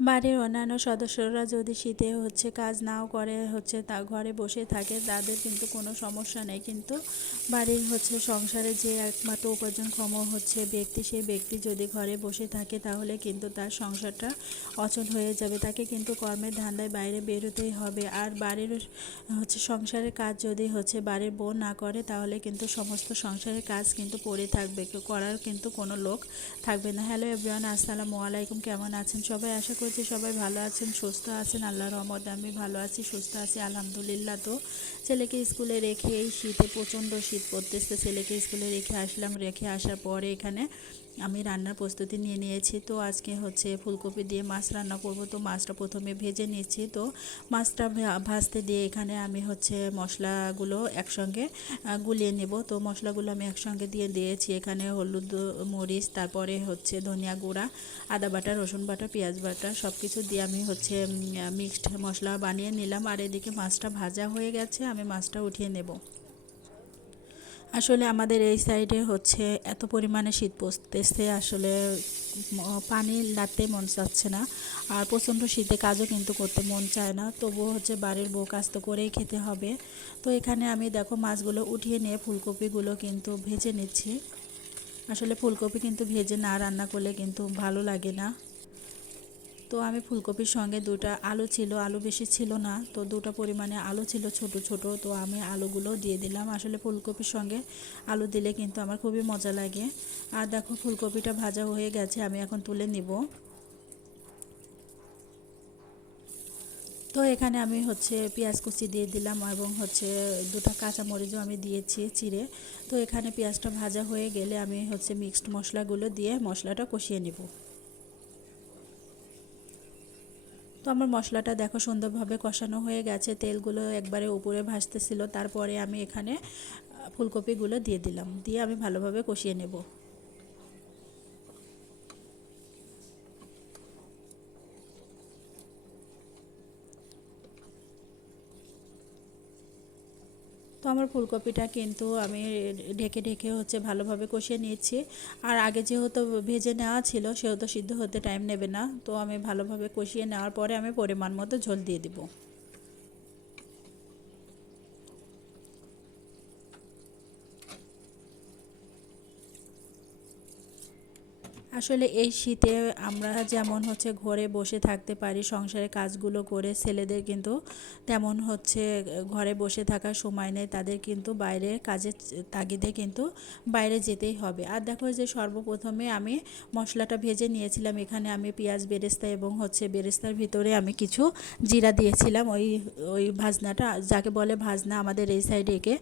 বাড়ির অন্যান্য সদস্যরা যদি শীতে হচ্ছে কাজ নাও করে, হচ্ছে তা ঘরে বসে থাকে, তাদের কিন্তু কোনো সমস্যা নেই। কিন্তু বাড়ির হচ্ছে সংসারে যে একমাত্র উপার্জনক্ষম হচ্ছে ব্যক্তি সেই ব্যক্তি যদি ঘরে বসে থাকে, তাহলে কিন্তু তার সংসারটা অচল হয়ে যাবে। তাকে কিন্তু কর্মের ধান্দায় বাইরে বেরোতেই হবে। আর বাড়ির হচ্ছে সংসারের কাজ যদি হচ্ছে বাড়ির বউ না করে, তাহলে কিন্তু সমস্ত সংসারের কাজ কিন্তু পড়ে থাকবে। করার কিন্তু কোনো লোক থাকবে না। হ্যালো এভরিওয়ান আসসালামু আলাইকুম। কেমন আছেন সবাই? আশা করছি, সবাই ভালো আছেন, সুস্থ আছেন, আল্লাহর রহমদ আমি ভালো আছি, সুস্থ আছি, আলহামদুলিল্লাহ। তো ছেলেকে স্কুলে রেখে এই শীতে প্রচণ্ড শীত পড়তেছে, ছেলেকে স্কুলে রেখে আসলাম, রেখে আসার পরে এখানে আমি রান্নার প্রস্তুতি নিয়ে নিয়েছি। তো আজকে হচ্ছে ফুলকপি দিয়ে মাছ রান্না করব। তো মাছটা প্রথমে ভেজে নিয়েছি তো মাছটা ভাজতে দিয়ে এখানে আমি হচ্ছে মশলাগুলো একসঙ্গে গুলিয়ে নেব। তো মশলাগুলো আমি একসঙ্গে দিয়ে দিয়েছি। এখানে হলুদ, মরিচ, তারপরে হচ্ছে ধনিয়া গুঁড়া, আদা বাটা, রসুন বাটা, পেঁয়াজ বাটা সব কিছু দিয়ে আমি হচ্ছে মিক্সড মশলা বানিয়ে নিলাম। আর এদিকে মাছটা ভাজা হয়ে গেছে। আমি মাছটা উঠিয়ে নেব। আসলে আমাদের এই সাইডে হচ্ছে এত পরিমাণে শীত পড়তেছে, আসলে পানি লাগতে মন চাচ্ছে না। আর প্রচণ্ড শীতে কাজও কিন্তু করতে মন চায় না, তবুও হচ্ছে বাড়ির বউ কাজ তো করেই খেতে হবে। তো এখানে আমি দেখো মাছগুলো উঠিয়ে নিয়ে ফুলকপিগুলো কিন্তু ভেজে নিচ্ছি। আসলে ফুলকপি কিন্তু ভেজে না রান্না করলে কিন্তু ভালো লাগে না। তো আমি ফুলকপির সঙ্গে দুটা আলু ছিল, আলু বেশি ছিল না, তো দুটো পরিমাণে আলু ছিল ছোট ছোট, তো আমি আলুগুলো দিয়ে দিলাম। আসলে ফুলকপির সঙ্গে আলু দিলে কিন্তু আমার খুবই মজা লাগে। আর দেখো, ফুলকপিটা ভাজা হয়ে গেছে, আমি এখন তুলে নিব। তো এখানে আমি হচ্ছে পেঁয়াজ কুচি দিয়ে দিলাম এবং হচ্ছে দুটো কাঁচামরিচও আমি দিয়েছি চিড়ে। তো এখানে পেঁয়াজটা ভাজা হয়ে গেলে আমি হচ্ছে মিক্সড মশলাগুলো দিয়ে মশলাটা কষিয়ে নেব। তো আমার মশলাটা দেখো সুন্দরভাবে কষানো হয়ে গেছে। তেলগুলো একবারে উপরে ভাসতেছিল তারপরে আমি এখানে ফুলকপিগুলো দিয়ে দিলাম। দিয়ে আমি ভালোভাবে কষিয়ে নেব। তো আমার ফুলকপিটা কিন্তু আমি ঢেকে ঢেকে হচ্ছে ভালোভাবে কষিয়ে নিয়েছি। আর আগে যেহেতু ভেজে নেওয়া ছিল, সেহেতু সিদ্ধ হতে টাইম নেবে না। তো আমি ভালোভাবে কষিয়ে নেওয়ার পরে আমি পরিমাণ মতো ঝোল দিয়ে দিব। আসলে এই শীতে আমরা যেমন হচ্ছে ঘরে বসে থাকতে পারি, সংসারের কাজগুলো করে ছেলেদের কিন্তু তেমন হচ্ছে, ঘরে বসে থাকার সময় নেই, তাদের কিন্তু বাইরে কাজের তাগিদে কিন্তু বাইরে যেতেই হবে। আর দেখো যে সর্বপ্রথমে আমি মশলাটা ভেজে নিয়েছিলাম, এখানে আমি পেঁয়াজ বেরেস্তা এবং হচ্ছে বেরেস্তার ভিতরে আমি কিছু জিরা দিয়েছিলাম, ওই ওই ভাজনাটা, যাকে বলে ভাজনা আমাদের এই সাইডে একে,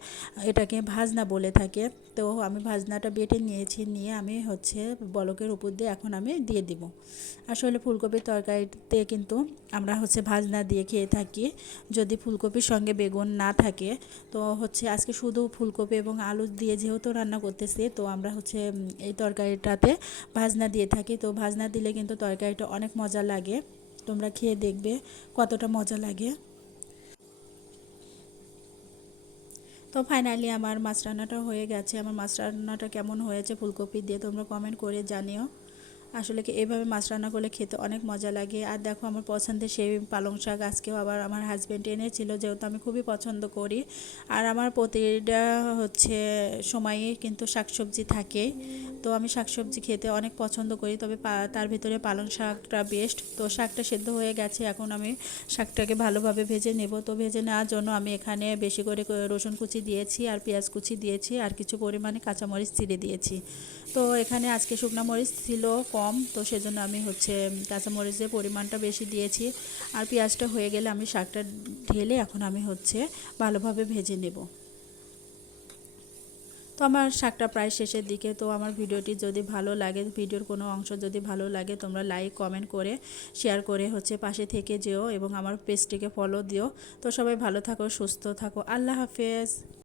এটাকে ভাজনা বলে থাকে। তো আমি ভাজনাটা বেটে নিয়েছি, নিয়ে আমি হচ্ছে বলকের উপর দিয়ে এখন আমি দিয়ে দিব। আসলে ফুলকপির তরকারিতে কিন্তু আমরা হচ্ছে ভাজনা দিয়ে খেয়ে থাকি। যদি ফুলকপির সঙ্গে বেগুন না থাকে, তো হচ্ছে আজকে শুধু ফুলকপি এবং আলু দিয়ে যেহেতু রান্না করতেছি, তো আমরা হচ্ছে এই তরকারিটাতে ভাজনা দিয়ে থাকি। তো ভাজনা দিলে কিন্তু তরকারিটা অনেক মজা লাগে। তোমরা খেয়ে দেখবে কতটা মজা লাগে। তো ফাইনালি আমার মাছ রান্নাটা হয়ে গেছে। আমার মাছ রান্নাটা কেমন হয়েছে ফুলকপি দিয়ে তোমরা কমেন্ট করে জানিও। আসলে কি এইভাবে মাছ রান্না করলে খেতে অনেক মজা লাগে। আর দেখো আমার পছন্দের সেই পালং শাক আজকেও আবার আমার হাজব্যান্ড এনেছিল, যেহেতু আমি খুবই পছন্দ করি। আর আমার প্রতিটা হচ্ছে সময়ে কিন্তু শাকসবজি থাকে। তো আমি শাকসবজি খেতে অনেক পছন্দ করি, তবে তার ভিতরে পালং শাকটা বেস্ট তো শাকটা সেদ্ধ হয়ে গেছে, এখন আমি শাকটাকে ভালোভাবে ভেজে নেব। তো ভেজে নেওয়ার জন্য আমি এখানে বেশি করে রসুন কুচি দিয়েছি আর পেঁয়াজ কুচি দিয়েছি আর কিছু পরিমাণে কাঁচামরিচ চিড়ে দিয়েছি। তো এখানে আজকে শুকনো মরিচ ছিল কম, তো সেজন্য আমি হচ্ছে কাঁচামরিচের পরিমাণটা বেশি দিয়েছি। আর পেঁয়াজটা হয়ে গেলে আমি শাকটা ঢেলে এখন আমি হচ্ছে ভালোভাবে ভেজে নেব। তো আমার শাকটা প্রায় শেষের দিকে। তো আমার ভিডিওটি যদি ভালো লাগে, ভিডিওর কোনো অংশ যদি ভালো লাগে, তোমরা লাইক কমেন্ট করে শেয়ার করে হচ্ছে পাশে থেকে যেও এবং আমার পেজটিকে ফলো দিও। তো সবাই ভালো থাকো, সুস্থ থাকো। আল্লাহ হাফেজ।